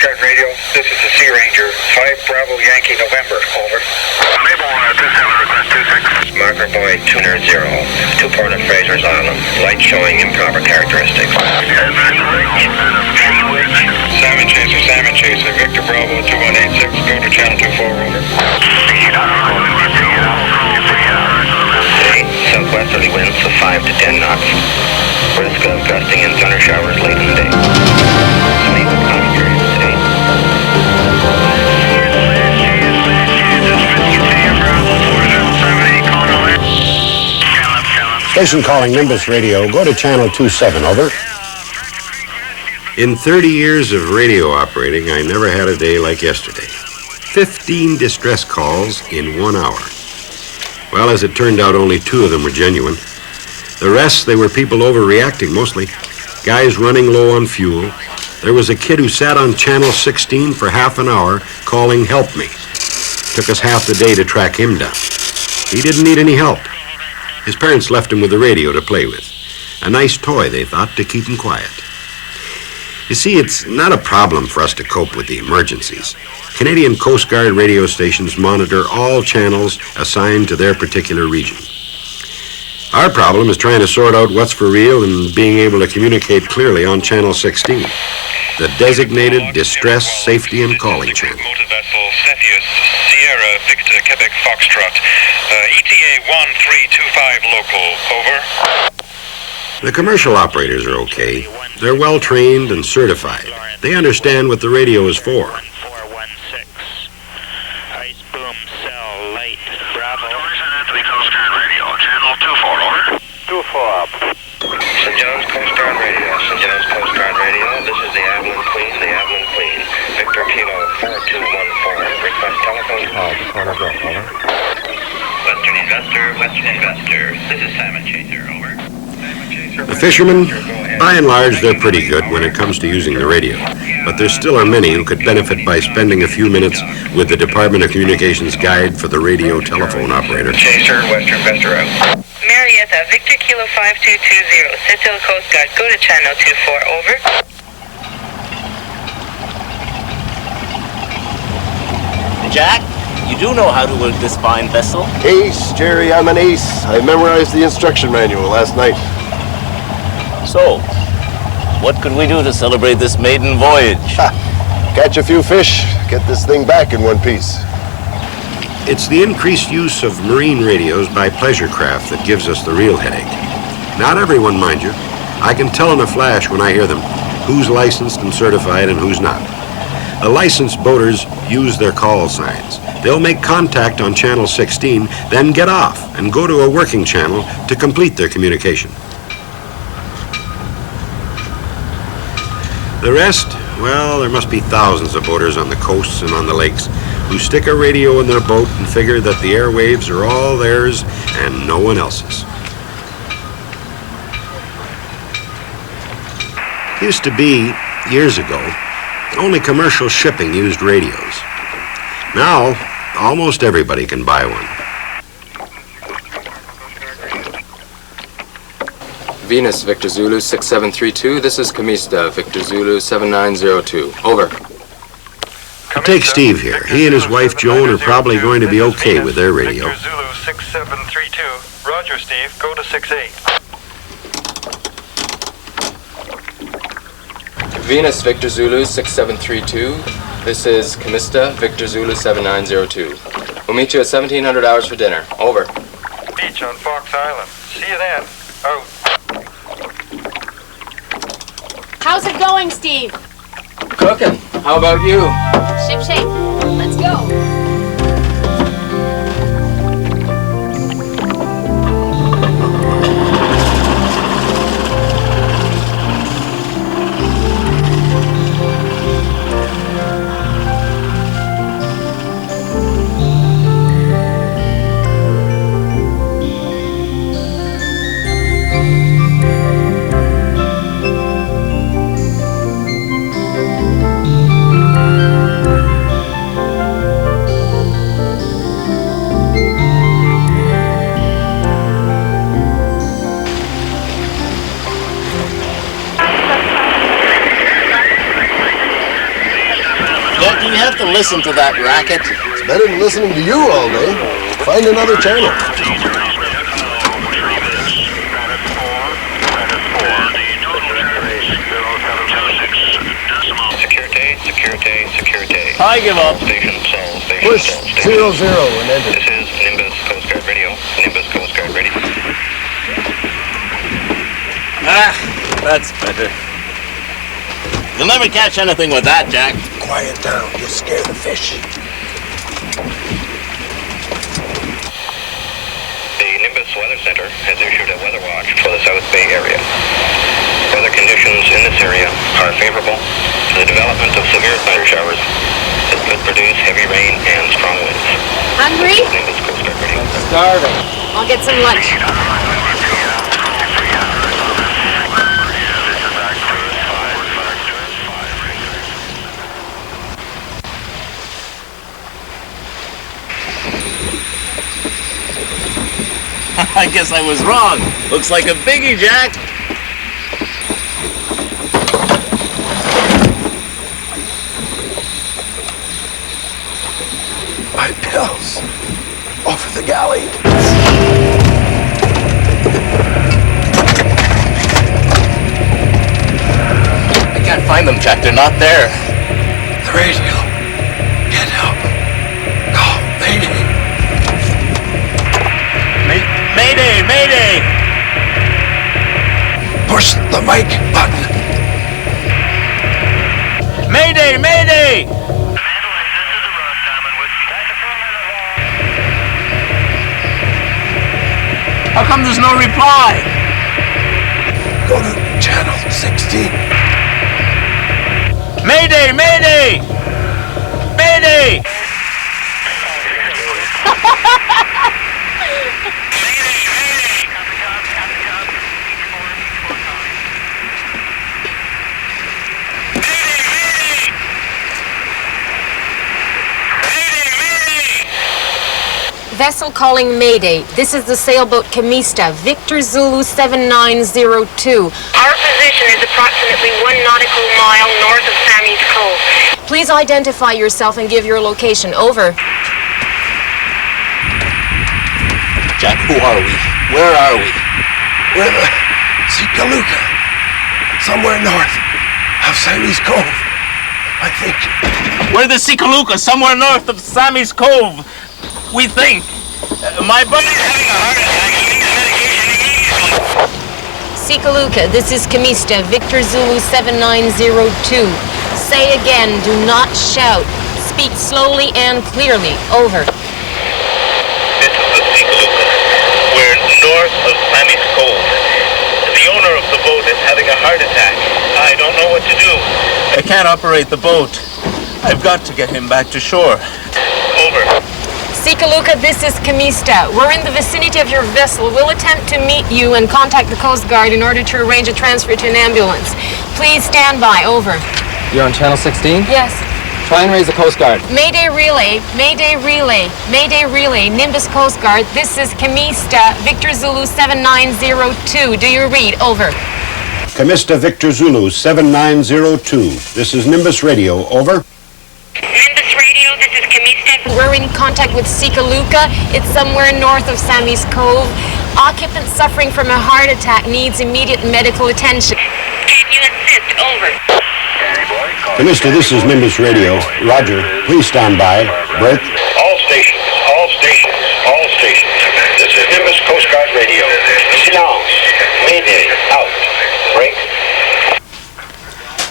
Guard radio. This is the Sea Ranger. 5 Bravo Yankee November. Over. Mabel 27, request 26. Marker Boy Tuner 0. 2 Port of Fraser's Island. Light showing improper characteristics. Salmon Chaser. Victor Bravo 2186. Go to channel 24. Over. Today, southwesterly winds of 5 to 10 knots. Risk of gusting and thunder showers late in the day. Sunny with cloudy periods today. Station calling Nimbus Radio. Go to channel 27, over. In 30 years of radio operating, I never had a day like yesterday. 15 distress calls in 1 hour. Well, as it turned out, only 2 of them were genuine. The rest, they were people overreacting, mostly. Guys running low on fuel. There was a kid who sat on channel 16 for half an hour calling "Help Me." Took us half the day to track him down. He didn't need any help. His parents left him with the radio to play with. A nice toy, they thought, to keep him quiet. You see, it's not a problem for us to cope with the emergencies. Canadian Coast Guard radio stations monitor all channels assigned to their particular region. Our problem is trying to sort out what's for real and being able to communicate clearly on Channel 16, the designated Distress, Safety, and Calling Channel. Motor vessel Cepheus, Sierra, Victor, Quebec, Foxtrot. ETA 1325 local. Over. The commercial operators are okay. They're well-trained and certified. They understand what the radio is for. 1416. Ice boom cell light. Bravo. Coast Guard radio. Channel 24. Over. 24. St. John's Coast Guard radio. St. John's Coast Guard radio. This is the Avalon Queen. The Avalon Queen. Victor Kilo 4214. Request telephone call to Corner Brook. Over. Western Investor. This is Salmon Chaser. Over. The fishermen, by and large, they're pretty good when it comes to using the radio. But there still are many who could benefit by spending a few minutes with the Department of Communications Guide for the radio telephone operator. Chaser, Western Investor out. Marietta, Victor Kilo 5220, Cecil Coast Guard. Go to channel 24, over. Jack, you do know how to work this fine vessel. Ace, Jerry, I'm an ace. I memorized the instruction manual last night. So, what could we do to celebrate this maiden voyage? Catch a few fish, get this thing back in one piece. It's the increased use of marine radios by pleasure craft that gives us the real headache. Not everyone, mind you. I can tell in a flash when I hear them who's licensed and certified and who's not. The licensed boaters use their call signs. They'll make contact on channel 16, then get off and go to a working channel to complete their communication. The rest, well, there must be thousands of boaters on the coasts and on the lakes who stick a radio in their boat and figure that the airwaves are all theirs and no one else's. Used to be, years ago, only commercial shipping used radios. Now, almost everybody can buy one. Venus, Victor Zulu 6732. This is Kamista, Victor Zulu 7902. Over. Take Steve here. He and his wife Joan are probably going to be okay with their radio. Victor Zulu 6732. Roger, Steve. Go to 68. Venus, Victor Zulu 6732. This is Kamista, Victor Zulu 7902. We'll meet you at 1700 hours for dinner. Over. Beach on Fox Island. See you then. Out. How's it going, Steve? Cooking. How about you? Ship shape. Let's go. listen to that racket. It's better than listening to you all day. Find another channel. Security. I give up. Station Sol, station Push Sol, station 00 and enter. This is Nimbus Coast Guard Radio. Nimbus Coast Guard Radio. Ah, that's better. You'll never catch anything with that, Jack. Quiet down. You'll scare the fish. The Nimbus Weather Center has issued a weather watch for the South Bay area. Weather conditions in this area are favorable to the development of severe thunder showers that could produce heavy rain and strong winds. Hungry? Nimbus Coast Guard Radio. Starving. I'll get some lunch. I guess I was wrong. Looks like a biggie, Jack. My pills. Off the galley. I can't find them, Jack. They're not there. The radio. Get help. Call mayday. Mayday! Mayday! Push the mic button. Mayday! Mayday! How come there's no reply? Go to channel 16. Mayday! Mayday! Mayday! Vessel calling Mayday. This is the sailboat Camista, Victor Zulu 7902. Our position is approximately 1 nautical mile north of Sammy's Cove. Please identify yourself and give your location. Over. Jack, who are we? Where are we? We're the Sikaluka. Somewhere north of Sammy's Cove, I think. We're the Sikaluka, somewhere north of Sammy's Cove. We think. My buddy's having a heart attack. He needs medication immediately. Sikaluka, this is Camista, Victor Zulu 7902. Say again, do not shout. Speak slowly and clearly. Over. This is the Sikaluka. We're north of Sammy's Cove. The owner of the boat is having a heart attack. I don't know what to do. I can't operate the boat. I've got to get him back to shore. Over. Sikaluka, this is Camista. We're in the vicinity of your vessel. We'll attempt to meet you and contact the Coast Guard in order to arrange a transfer to an ambulance. Please stand by. Over. You're on channel 16? Yes. Try and raise the Coast Guard. Mayday relay, Mayday relay, Mayday relay, Nimbus Coast Guard. This is Camista, Victor Zulu 7902. Do you read? Over. Camista Victor Zulu 7902. This is Nimbus Radio. Over. Nimbus Radio, this is Camista. We're in contact with Sikaluka. It's somewhere north of Sammy's Cove. Occupant suffering from a heart attack needs immediate medical attention. Can you assist? Over. Camista, this is Nimbus Radio. Roger. Please stand by. Break. All stations, all stations, all stations. This is Nimbus Coast Guard Radio. Silence. Mayday. Out. Break.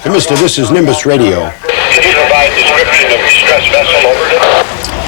Camista, this is Nimbus Radio. Can you provide description of distress vessel? Over.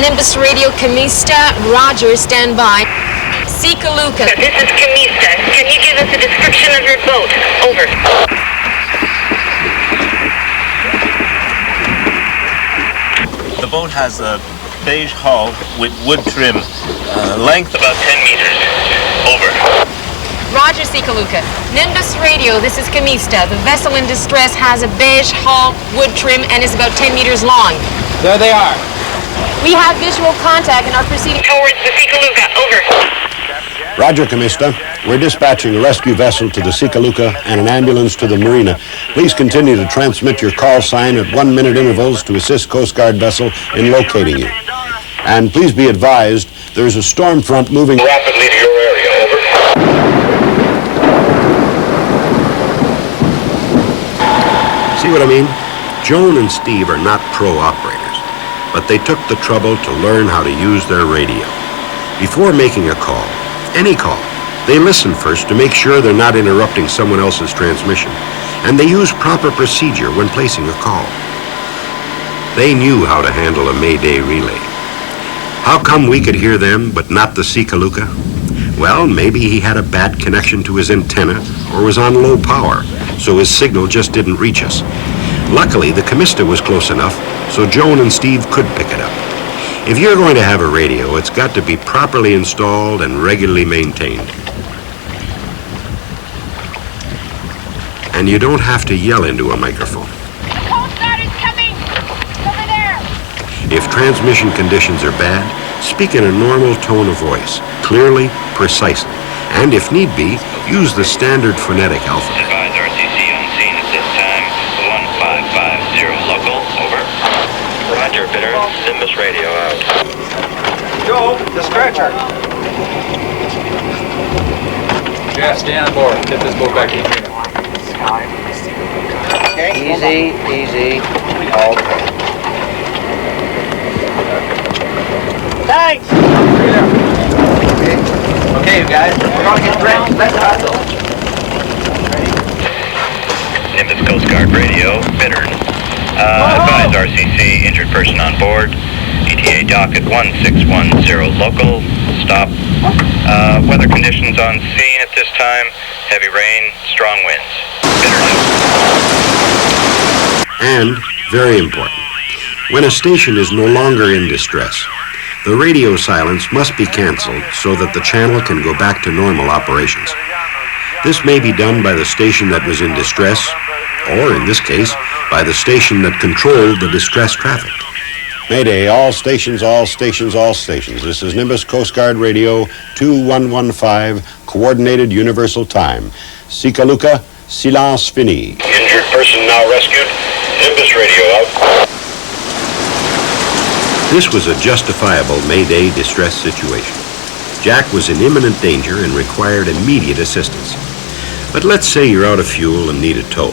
Nimbus Radio Camista, Roger, stand by. Sikaluka. This is Camista. Can you give us a description of your boat? Over. The boat has a beige hull with wood trim, length about 10 meters. Over. Roger, Sikaluka. Nimbus Radio, this is Camista. The vessel in distress has a beige hull, wood trim, and is about 10 meters long. There they are. We have visual contact and are proceeding Towards the Sikaluka. Over. Roger, Comista. We're dispatching a rescue vessel to the Sikaluka and an ambulance to the marina. Please continue to transmit your call sign at 1-minute intervals to assist Coast Guard vessel in locating you. And please be advised, there's a storm front moving Rapidly to your area, over. See what I mean? Joan and Steve are not pro operators, but they took the trouble to learn how to use their radio. Before making a call, any call, they listen first to make sure they're not interrupting someone else's transmission, and they use proper procedure when placing a call. They knew how to handle a mayday relay. How come we could hear them but not the Sikaluka? Well, maybe he had a bad connection to his antenna or was on low power, so his signal just didn't reach us. Luckily, the Comista was close enough, so Joan and Steve could pick it up. If you're going to have a radio, it's got to be properly installed and regularly maintained. And you don't have to yell into a microphone. The Coast Guard is coming! Over there! If transmission conditions are bad, speak in a normal tone of voice, clearly, precisely, and if need be, use the standard phonetic alphabet. Advise RCC on scene at this time. 1550 local, over. Roger, bidder. Nimbus radio out. Joe, the stretcher. Yeah, stay on board. Get this boat back in. Easy, easy. Thanks! Okay, you guys, we're gonna get ready. Let's hustle. Nimbus Coast Guard radio, Bittern. Advise RCC, injured person on board. ETA docket 1610 local, stop. Weather conditions on scene at this time, heavy rain, strong winds. Bittern. And, very important, when a station is no longer in distress, the radio silence must be canceled so that the channel can go back to normal operations. This may be done by the station that was in distress, or in this case, by the station that controlled the distress traffic. Mayday, all stations, all stations, all stations. This is Nimbus Coast Guard Radio 2115, Coordinated Universal Time. Sikaluka, silence fini. Injured person now rescued. Nimbus radio out. This was a justifiable Mayday distress situation. Jack was in imminent danger and required immediate assistance. But let's say you're out of fuel and need a tow.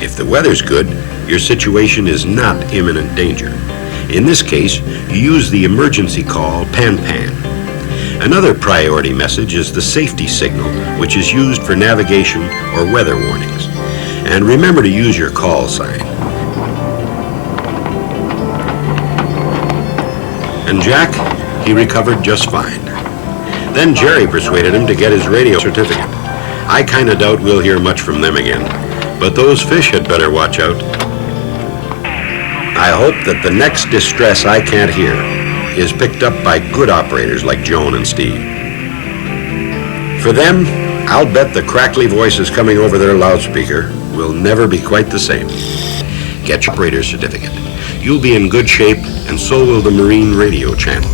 If the weather's good, your situation is not imminent danger. In this case, you use the emergency call pan-pan. Another priority message is the safety signal, which is used for navigation or weather warnings. And remember to use your call sign. And Jack, he recovered just fine. Then Jerry persuaded him to get his radio certificate. I kind of doubt we'll hear much from them again, but those fish had better watch out. I hope that the next distress I can't hear is picked up by good operators like Joan and Steve. For them, I'll bet the crackly voices coming over their loudspeaker will never be quite the same. Get your operator's certificate. You'll be in good shape, and so will the Marine radio channels.